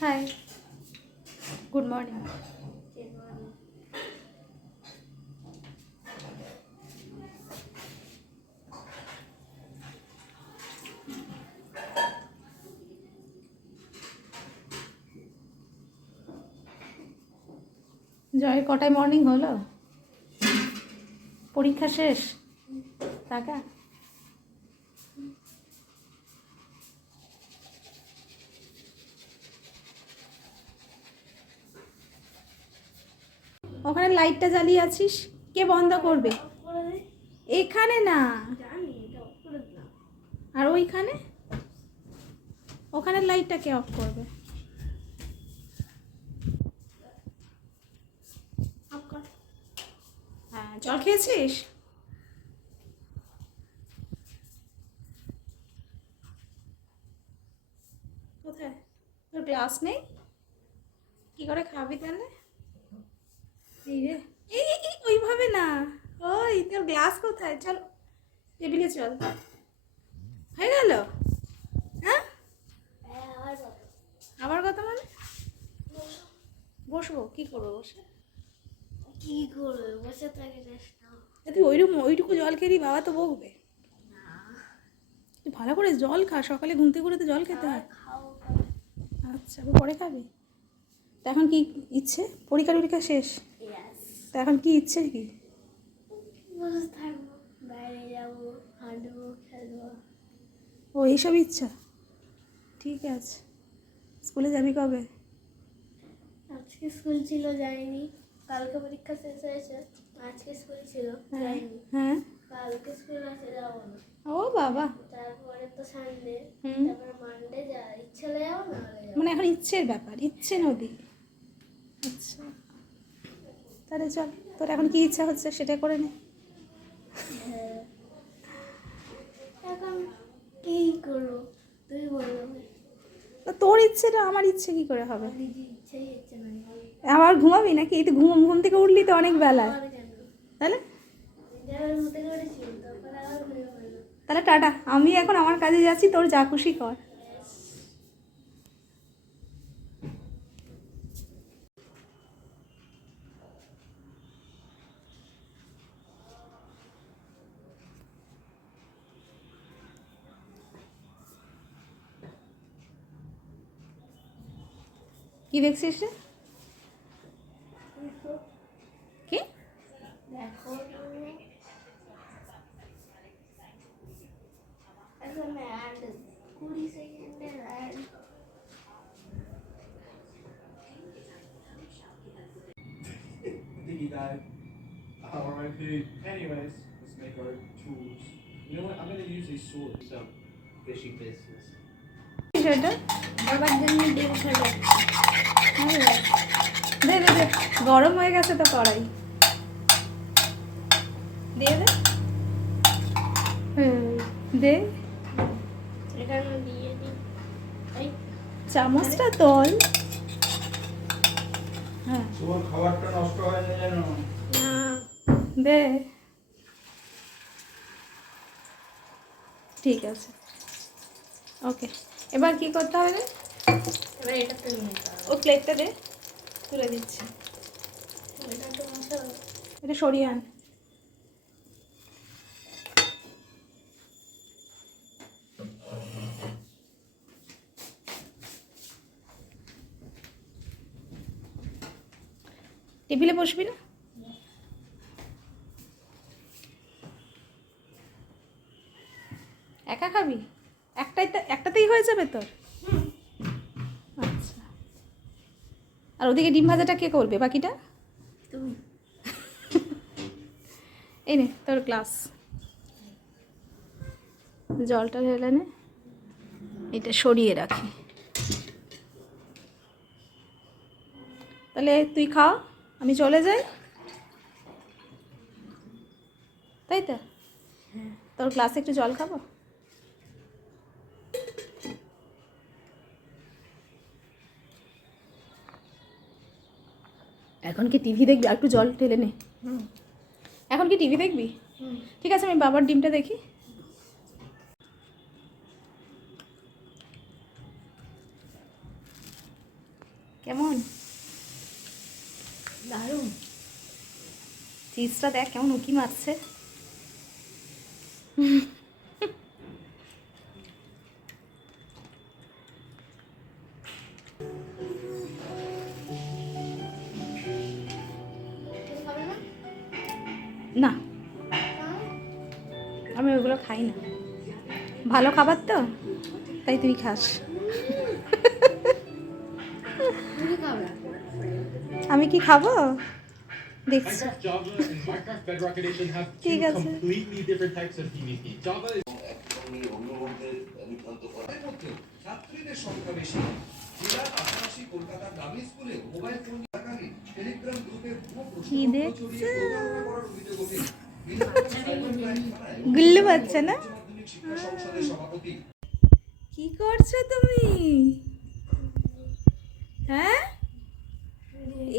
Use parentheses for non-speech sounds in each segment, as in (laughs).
Hi good morning জয়ের কটায় morning হলো? পরীক্ষা শেষ? টাকা? ওখানে লাইটটা জ্বালিয়ে আছিস? কে বন্ধ করবে? এখানে না। আর ওইখানে? ওখানে লাইটটা কে অফ করবে? হ্যাঁ জল খেয়েছিস? কোথায়? তোর গ্লাস নেই? কি করে খাবি তাহলে? এই রে এই ওইভাবে না। ওই তোর গ্লাস কোথায়? চল টেবিলে চল। হয়ে গেল? হ্যাঁ? আবার কথা মানে বসবো। কি করব বসে? কি করবে? বসে থাকে তুই ওইরকম ওইটুকু জল খেলি বাবা তো বকবে। তুই ভালো করে জল খা সকালে ঘুম থেকে করে তো জল খেতে হয়। আচ্ছা পরে খাবি? তা এখন কি ইচ্ছে? পরীক্ষা টরীক্ষা শেষ? তা এখন কি ইচ্ছে কি? বাইরে যাব হাঁটবো খেলব ও এইসব ইচ্ছা? ঠিক আছে। স্কুলে যাবি কবে? আজকে স্কুল ছিল যাইনি। কালকে পরীক্ষা শেষ হয়েছে আজকে স্কুল ছিল হ্যাঁ যাইনি। হ্যাঁ। কালকে স্কুল আছে যাব না। ও বাবা। তারপরে তো সানডে তারপরে মানডে যা ইচ্ছে যাব না মানে এখন ইচ্ছের ব্যাপার ইচ্ছে নদী। আচ্ছা। তাহলে চল তোর এখন কি ইচ্ছা হচ্ছে সেটা করে নে। হ্যাঁ। তোর ইচ্ছেটা আমার ইচ্ছে কি করে হবে? আবার ঘুমাবি নাকি? এই তো ঘুম ঘুম থেকে উঠলি তো অনেক বেলায় তাহলে? তাহলে টাটা আমি এখন আমার কাজে যাচ্ছি তোর যা খুশি কর। Diggy dive. R.I.P. Anyways, let's make our tools. You know what? I'm gonna use these swords. So, fishy business. দে দে দে। গরম হয়ে গেছে তো কড়াই। দিয়ে দে। হুম, দে। এখানে দিয়ে চামচটা তল। হ্যাঁ। তোমার খাবারটা নষ্ট হয় না। জানো দে। ঠিক আছে। ওকে। এবার কি করতে হবে রে? এবার এটা তো নিতে হবে। ও প্লেটটা দে। তুলে দিচ্ছি। এটা তো মশলা এটা সরিয়ে আন। টেবিলে বসবি না? একা খাবি? একটাই একটাতেই হয়ে যাবে তোর আচ্ছা আর ওদিকে ডিম ভাজাটা কে করবে? বাকিটা? তুমি। এই নে তোর গ্লাস জলটা ঢেলে নে। এটা সরিয়ে রাখি। তাহলে তুই খা আমি চলে যাই। তাই তো? তোর গ্লাসে একটু জল খাব? এখন কি টিভি দেখবি? একটু জল ঢেলে নে। এখন কি টিভি দেখবি? ঠিক আছে আমি বাবার ডিমটা দেখি। কেমন? দারুণ। চিজটা দেখ কেমন উকি মারছে। ওগুলো খাই না। ভালো খাবার তো, তাই তুই খাস। আমি কি খাব? দেখছি। ঠিক আছে। ছাত্রীদের গুল্লু বাচ্চা না? কি করছ তুমি? হ্যাঁ?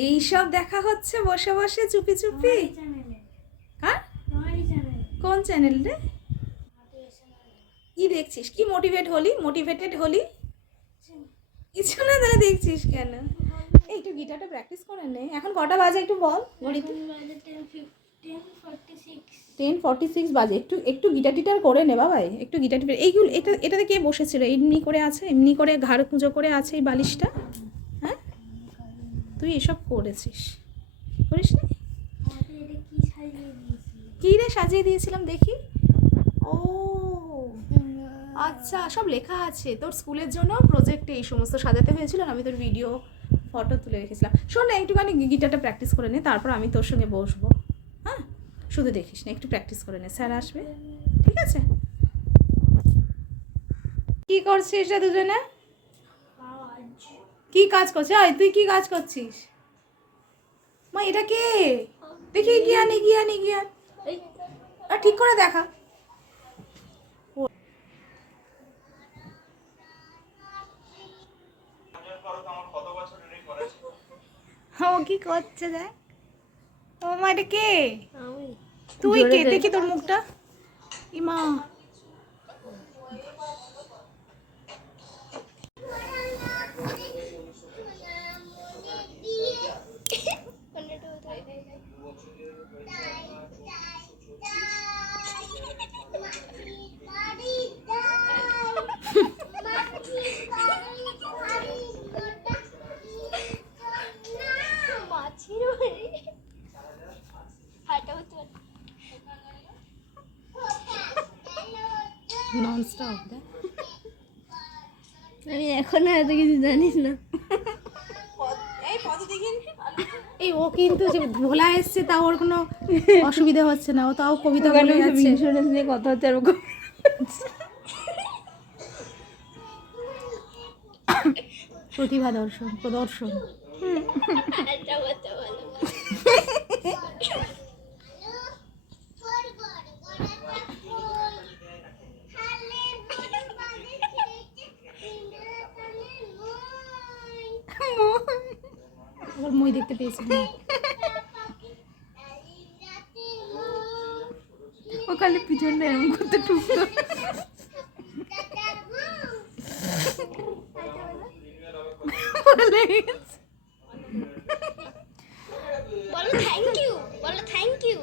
এইসব দেখা হচ্ছে বসে বসে চুপি চুপি? হ্যাঁ কোন চ্যানেল রে? কি দেখছিস? কি মোটিভেট হলি? মোটিভেটেড হলি? কিছু না তাহলে দেখছিস কেন? এই একটু গিটারটা প্র্যাকটিস করে নে। এখন কটা বাজে একটু বল ঘড়িতে টেন ফর্টি সিক্স। বাজে। একটু একটু গিটার টিটার করে নে বাবাই। একটু গিটার টিটার। এইগুলো এটা এটাতে কে বসেছিল এমনি করে আছে? এমনি করে ঘাড় পুজো করে আছে এই বালিশটা? হ্যাঁ? তুই এসব করেছিস। করিস না? কি রে সাজিয়ে দিয়েছিলাম দেখি। ও আচ্ছা সব লেখা আছে। তোর স্কুলের জন্য প্রজেক্টে এই সমস্ত সাজাতে হয়েছিল আমি তোর ভিডিও ফটো তুলে রেখেছিলাম। শোন না একটুখানি গিটারটা প্র্যাকটিস করে নে। তারপর আমি তোর সঙ্গে বসবো। শুধু দেখিস না, একটু প্র্যাকটিস করে নে। স্যার আসবে? ঠিক আছে? কি করছিস রে দুজনে? কি কাজ করছিস? আয়, তুই কি কাজ করছিস? মা, এটা কে? দেখি গিয়ান গিয়ান গিয়ান আর ঠিক করে দেখা। ও, কি করছে দেখ? ও, মা, এটা কে? তুই কে? দেখি তোর মুখটা। ইমা মাছির বাড়ি হাঁটা হতে নন স্টপ দেখ আমি এখন এত কিছু জানিস না। এই ও কিন্তু যে ভোলা এসছে তা ওর কোনো অসুবিধা হচ্ছে না। ও তাও কবিতা বলে যাচ্ছে। ইন্স্যুরেন্স নিয়ে কথা হচ্ছে এরকম। প্রতিভা দর্শন প্রদর্শন। আবার মই দেখতে পেয়েছি। ও খালি পিছনটা এরকম করতে টুকতো বলো থ্যাংক ইউ বলো থ্যাংক ইউ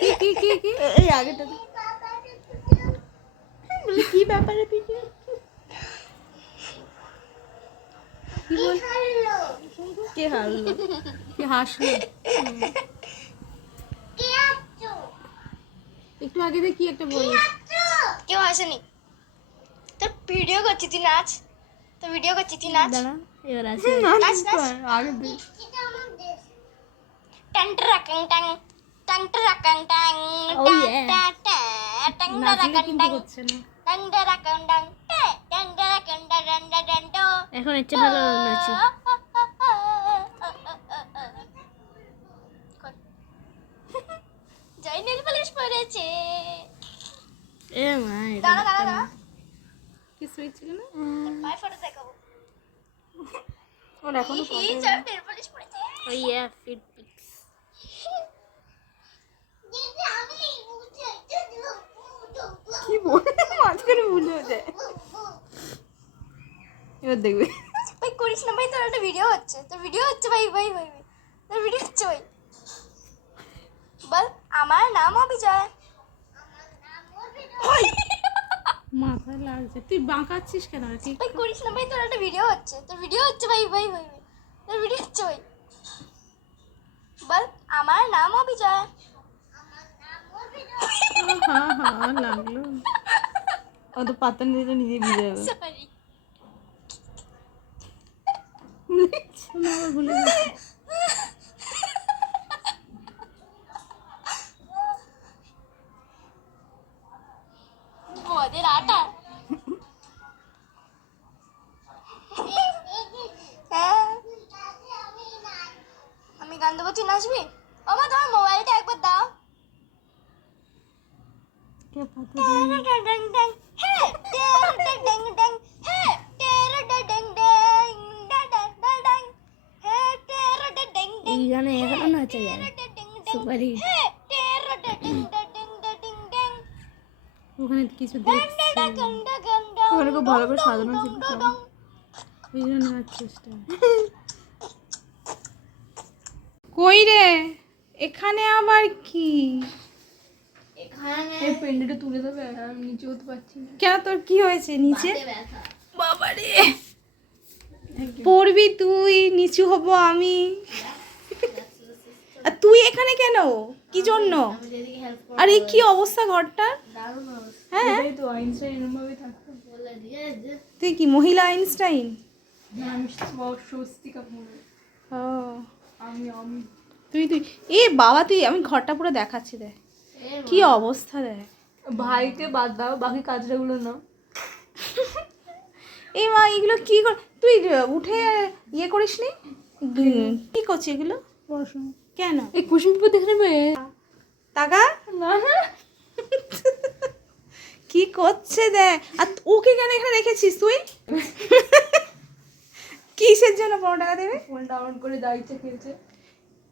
কি কি কি কি? এই আগেটা কি ব্যাপারে পিছু কি বল কে হাসলো? একটু আগে কি একটা বলি কেউ আসেনি তোর ভিডিও করছি তুই নাচ। তো ভিডিও করছি তুই নাচ। এবার আছে নাচ নাচ। আগে দে টাং টাং টাং টাং টাং টাং yeah. টাং টাং টাং নাচলে কিন্তু টাং হচ্ছে না টাং টাং টাং টাং টাং টাং টাং টাং এখন হচ্ছে ভালো নাচি (laughs) জয়নীল পুলিশ পড়েছে দাঁড়া পড়েছে (laughs) ও ইয়া ফিট কি বলে মাঝখানে ভুলে যায়। এবার দেখবে। ভাই করিস না ভাই তোর একটা ভিডিও হচ্ছে। তোর ভিডিও হচ্ছে ভাই ভাই ভাই ভাই। তোর ভিডিও হচ্ছে ভাই। বল আমার নাম অভিজয় মাথা লাগছে তুই বাঁকাচ্ছিস কেন? ঠিক ভাই করিস না ভাই তোর একটা ভিডিও হচ্ছে। তোর ভিডিও হচ্ছে ভাই ভাই ভাই ভাই। তোর ভিডিও হচ্ছে ভাই। বল আমার নাম অভিজয় হ্যাঁ হ্যাঁ লাগল অত পাতা নিলে নিজে ভিজে যাবে সরি ভুলে গেছি। এই গানে এখনও নাচা যায় সুপার। হিট ওখানে কিছু দেখছি। ওখানে খুব ভালো করে সাজানো ছিল। ওই জন্য নেওয়ার চেষ্টা। কই রে? এখানে আবার কি? এখানে এই পেন্ডেটা তুলে দেবে? আমি নিচে হতে পারছি না। কেন তোর কি হয়েছে নিচে? ব্যথা। বাবারে! পড়বি তুই নিচু হব আমি। (laughs) আর তুই এখানে কেন? কি জন্য? আর এই কি অবস্থা ঘরটা? হ্যাঁ? এই তো আইনস্টাইন এরমভাবে থাকতো। বলে দিয়ে যে। তুই কি মহিলা আইনস্টাইন ও। আমি আমি। তুই তুই। এ বাবা তুই আমি ঘরটা পুরো দেখাচ্ছি দেখ। কি অবস্থা দেখ। ভাইকে বাদ দাও বাকি কাজটাগুলো না (laughs) এই মা এগুলো কি কর তুই উঠে ইয়ে করিস নি কি করছিস এগুলো? পড়াশোনা। কেন? এই কুসুম পেপার দেখে নেবে টাকা না। (laughs) কি করছে দেখ? আর ওকে কেন এখানে রেখেছিস তুই? (laughs) কিসের জন্য পনেরো টাকা দেবে? ফোন ডাউনলোড করে যা ইচ্ছা খেলছে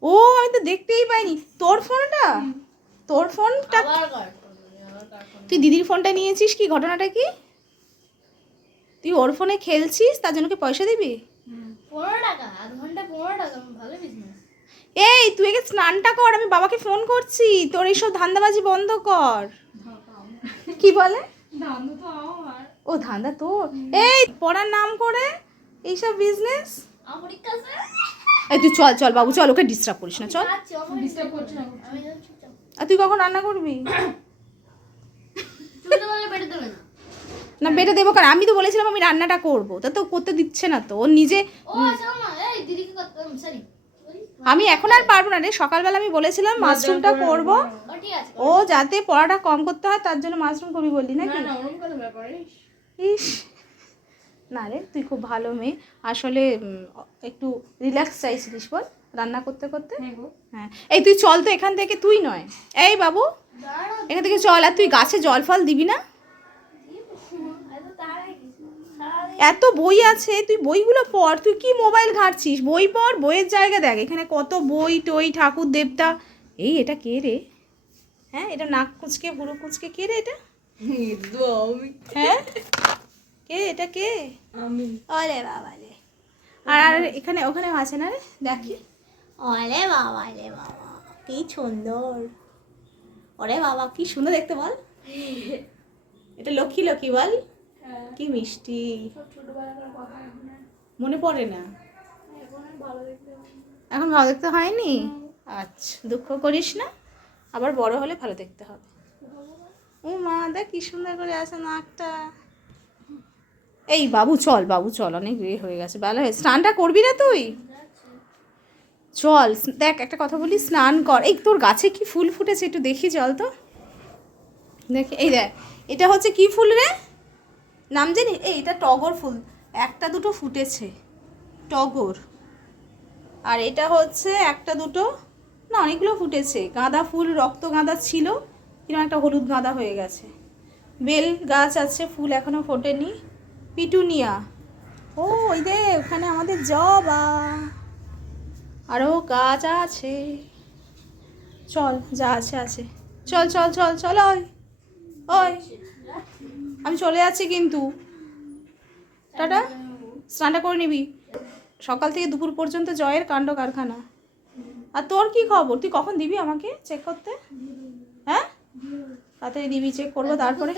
ও আমি তো দেখতেই পাইনি। তোর ফোনটা? তোর ফোনটা তুই দিদির ফোনটা নিয়েছিস কি? ঘটনাটা কি? তুই ওর ফোনে খেলছিস? তার জন্য কি পয়সা দিবি? পনেরো টাকা আধ ঘণ্টা পনেরো টাকা ভালো বিজনেস এই তুই একে স্নানটা কর আমি বাবাকে ফোন করছি। তোর এইসব ধান্দাবাজি বন্ধ কর। কি বলে? ও ধান্দা তোর? এই পড়ার নাম করে এইসব বিজনেস এই তুই চল চল বাবু চল ওকে ডিস্টার্ব করিস না চল। আর তুই কখন রান্না করবি? (coughs) বললে দেবে না। না বেটে দেবো কারণ আমি তো বলেছিলাম আমি রান্নাটা করব। তা তো করতে দিচ্ছে না তো। ও নিজে ও আচ্ছা আমি এখন আর পারব না রে। সকালবেলা আমি বলেছিলাম মাশরুমটা করব। ও যাতে পড়াটা কম করতে হয় তার জন্য মাশরুম করবি বললি নাকি। ইস। না রে তুই খুব ভালো মেয়ে। আসলে একটু রিল্যাক্স চাইছিলিস বল রান্না করতে করতে। হ্যাঁ হ্যাঁ। এই তুই চল তো এখান থেকে তুই নয়। এই বাবু এখান থেকে চল আর তুই গাছে জল ফল দিবি না? এত বই আছে তুই বইগুলো পড় তুই কি মোবাইল ঘাঁটছিস? বই পড় বইয়ের জায়গা দেখ এখানে কত বই টই ঠাকুর দেবতা। এই এটা কে রে? হ্যাঁ এটা নাক কুচকে বুড়ো কুচকে কে রে এটা? হ্যাঁ? কে এটা কে? আমি। ওরে বাবা রে। আর আর এখানে ওখানে আছে না রে? দেখি ওরে বাবা রে বাবা কি সুন্দর। ওরে বাবা কি সুন্দর দেখতে বল। (laughs) এটা লক্ষ্মী লক্ষ্মী বল। কি মিষ্টি। মনে পড়ে না। এখন ভালো দেখতে হয় না। এখন ভালো দেখতে হয়নি? আচ্ছা দুঃখ করিস না। আবার বড় হলে ভালো দেখতে হবে। ও মা দেখ কি সুন্দর করে আছে নাকটা। এই বাবু চল বাবু চল অনেক ইয়ে হয়ে গেছে। বেলা হয়ে স্নানটা করবি না তুই? চল দেখ একটা কথা বলি স্নান কর। এই তোর গাছে কি ফুল ফুটেছে একটু দেখি চল তো। দেখি এই দেখ এটা হচ্ছে কি ফুল রে? নাম জানি? এই, এটা টগর ফুল। একটা দুটো ফুটেছে। টগর। আর এটা হচ্ছে একটা দুটো, না, অনেকগুলো ফুটেছে। গাঁদা ফুল, রক্ত গাঁদা ছিল কীরকম একটা হলুদ গাঁদা হয়ে গেছে। বেল গাছ আছে, ফুল এখনও ফোটেনি। পিটুনিয়া। ও ওই দে ওখানে আমাদের জবা। আরও গাছ আছে। চল, যা আছে আছে। চল চল চল চল, ওই ওই। আমি চলে যাচ্ছি কিন্তু। টাটা। স্নানটা করে নিবি। সকাল থেকে দুপুর পর্যন্ত জয়ের কাণ্ড কারখানা। আর তোর কি খবর? তুই কখন দিবি আমাকে চেক করতে? হ্যাঁ? তাড়াতাড়ি দিবি চেক করব তারপরে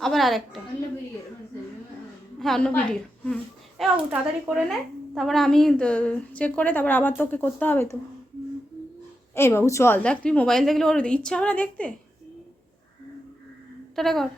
আবার আর একটা হ্যাঁ অন্য ভিডিও হুম। এ বাবু তাড়াতাড়ি করে নে তারপরে আমি চেক করে তারপরে আবার তোকে করতে হবে তো। এই বাবু চল দেখ তুই মোবাইল দেখলে ওর ইচ্ছা হবে না দেখতে। টাটা কর।